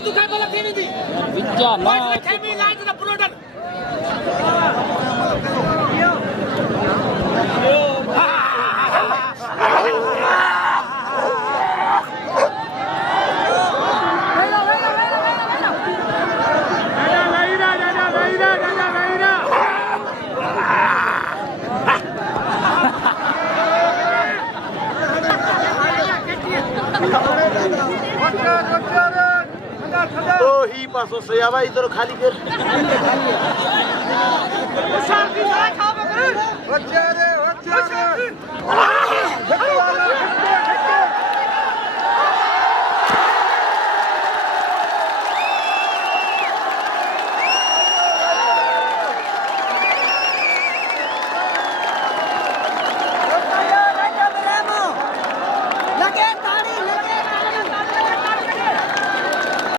तू काय मला केली ती विचार ना काय मी लाईट द प्रोडक्ट तो ही पासो सयावा इधर खाली कर बच्चे रे